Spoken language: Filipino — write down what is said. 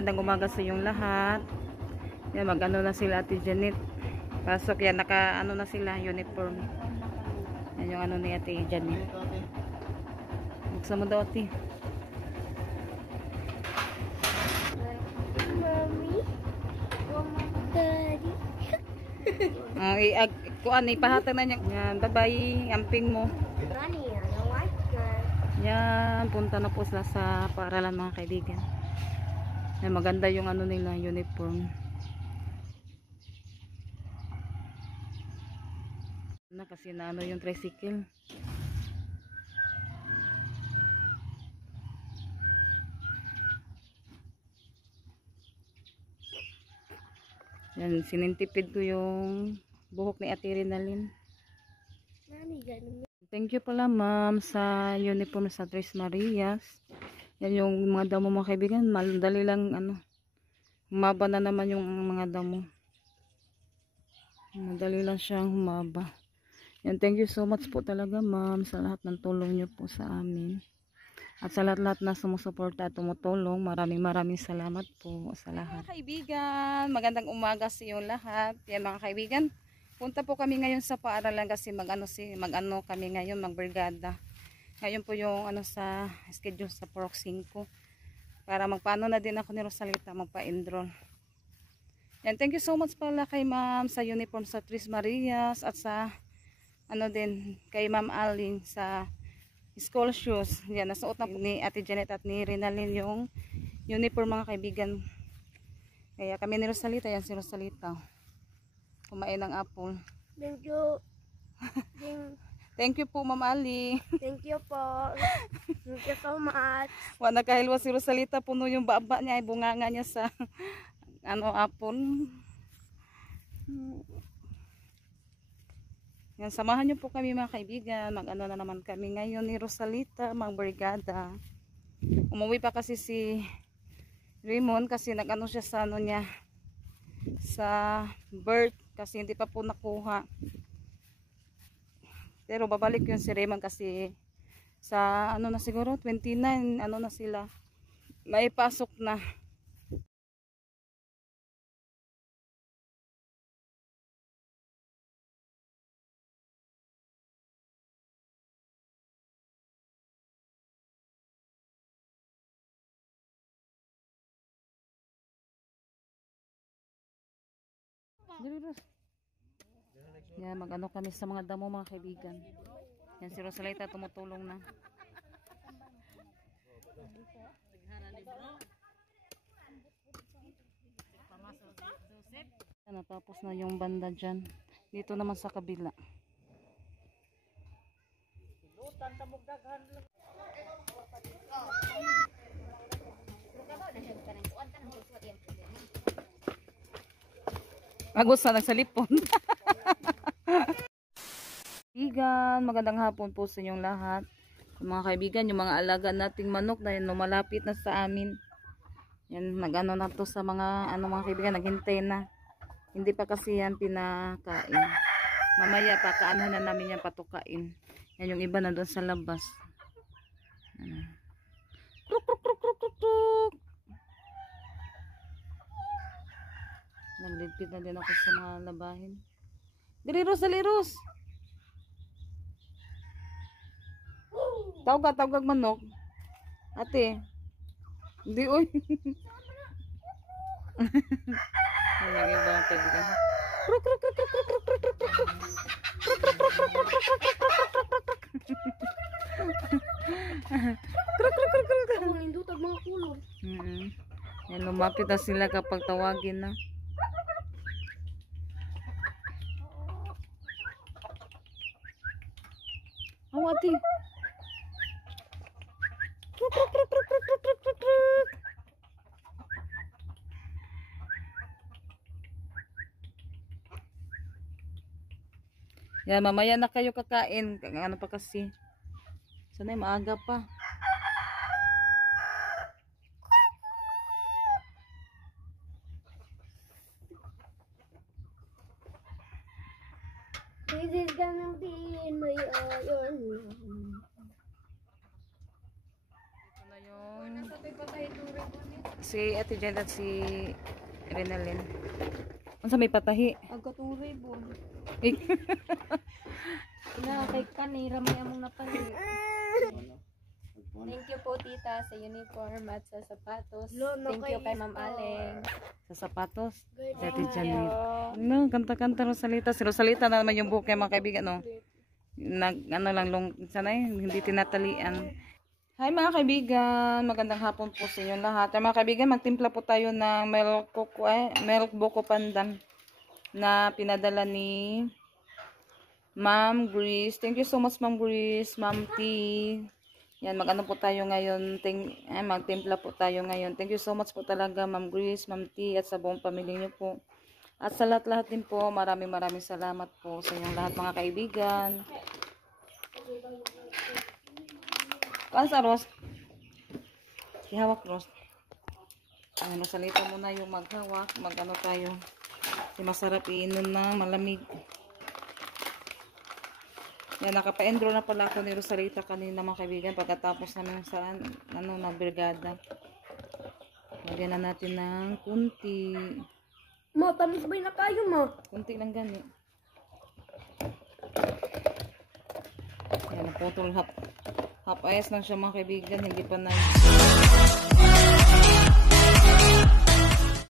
magandang umaga sa yung lahat. Yan, mag-ano na sila Ate Janet. Pasok yan, naka-ano na sila, uniform. Yan yung ano ni Ate Janet. Buksan mo daw, Ate. Mommy, Daddy. Kuan, ipahatag na niya. Yan, bye-bye. Amping mo. Nani, ano white girl? Yan, punta na po sila sa paaralan mga kaibigan. Yan, maganda yung ano nila, uniform. Na kasi na ano yung tricycle. Yan, sinintipid ko yung buhok ni Ate Rinalyn. Nani, ganun. Thank you pala ma'am sa uniform sa Tres Marias. Yan yung mga damo mga kaibigan. Madali lang ano. Humaba na naman yung mga damo. Madali lang siyang humaba. Yan, thank you so much po talaga ma'am sa lahat ng tulong nyo po sa amin. At sa lahat-lahat na sumusuporta at tumutulong, maraming salamat po sa lahat. Mga kaibigan, magandang umaga sa iyo lahat. Yan mga kaibigan, punta po kami ngayon sa paaralan kasi mag-ano kami ngayon, magbrigada. Ngayon po yung ano sa schedule sa Porok 5. Para magpaano na din ako ni Rosalita, magpa-enroll. Yan, thank you so much pala kay ma'am sa uniform sa Tres Marias at sa ano din kay Ma'am Aling sa school shoes. Yan, nasuot na ni Ate Janet at ni Rinalyn yung uniform mga kaibigan. Kaya kami ni Rosalita, yan si Rosalita. Kumain ng apple. Thank you. Thank you po Ma'am Ali. Thank you po. Thank you so much. Wala kahilwa si Rosalita, puno yung baba niya, ay bunganga niya sa ano apple. Yan, samahan niyo po kami mga kaibigan. Mag-ano na naman kami ngayon ni Rosalita, mag-brigada. Umuwi pa kasi si Raymond kasi nag-ano siya sa ano niya sa birth kasi hindi pa po nakuha. Pero babalik yun si Raymond kasi sa ano na siguro 29 ano na sila. May pasok na. Yan, mag-ano kami sa mga damo mga kaibigan. Yan si Rosalita tumutulong na. Yan, natapos na yung banda dyan. Dito naman sa kabila. Agos na nagsalipon. Kaibigan, magandang hapon po sa inyong lahat. Mga kaibigan, yung mga alaga nating manok na lumalapit na sa amin. Yan, nag-ano na to sa mga ano mga kaibigan, naghintay na. Hindi pa kasi yan pinakain. Mamaya pakaanhan na namin yan patukain. Yan yung iba na doon sa labas. Kruk kruk kruk kruk kruk kruk. Nagligpit na din ako sa mga labahin. Daliros, daliros. Tawag ka manok. Ate. Hindi, oy. Ayan, iba ang kaibigan. Kruk kruk kruk kruk kruk kruk kruk kruk kruk. Kruk kruk kruk kruk kruk kruk kruk kruk kruk. Kruk kruk kruk kruk. Ang indutag mga kulon. Yan, lumapit na sila kapag tawagin na. Oh, ate. Kruk kruk kruk kruk kruk kruk kruk kruk. Yan, mamaya na kayo kakain. Ano pa kasi? Sana'y maaga pa. This is gonna be in my iron. Ito na yung Si Ate Jen at si Renalyn. Unsa may patahi? Ang katong ribbon. Ik Na kay kanira may among napali. Thank you po tita sa uniform at sa sapatos. Thank you kay Ma'am Aleng. sa sapatos. Si Ate Jen. No, kanta-kanta Rosalita. Si Rosalita na naman yung buhok kay mga kaibigan, no? Ano lang, sanay, hindi tinatalian. Hi mga kaibigan, magandang hapon po sa inyo lahat. Mga kaibigan, magtimpla po tayo ng milk buko pandan na pinadala ni Ma'am Grace. Thank you so much Ma'am Grace, Ma'am T. Yan, magano po tayo ngayon, magtimpla po tayo ngayon. Thank you so much po talaga Ma'am Grace, Ma'am T at sa buong pamilya niyo po. At sa lahat-lahat din po, maraming salamat po sa inyong lahat mga kaibigan. Kuan sa Ros? Ihawak Ros. Ano, salita muna yung maghawak. Magano tayo. Kasi masarap iinom na malamig. Yan, nakapa-enroll na pala ako ni Rosalita kanina mga kaibigan. Pagkatapos namin sa nagbrigada. Lagyan na natin ng kunti. Ma, tamis ba na kayo ma? Kunti lang gani. Yan, naputol half ayas lang siya mga kaibigan. Hindi pa na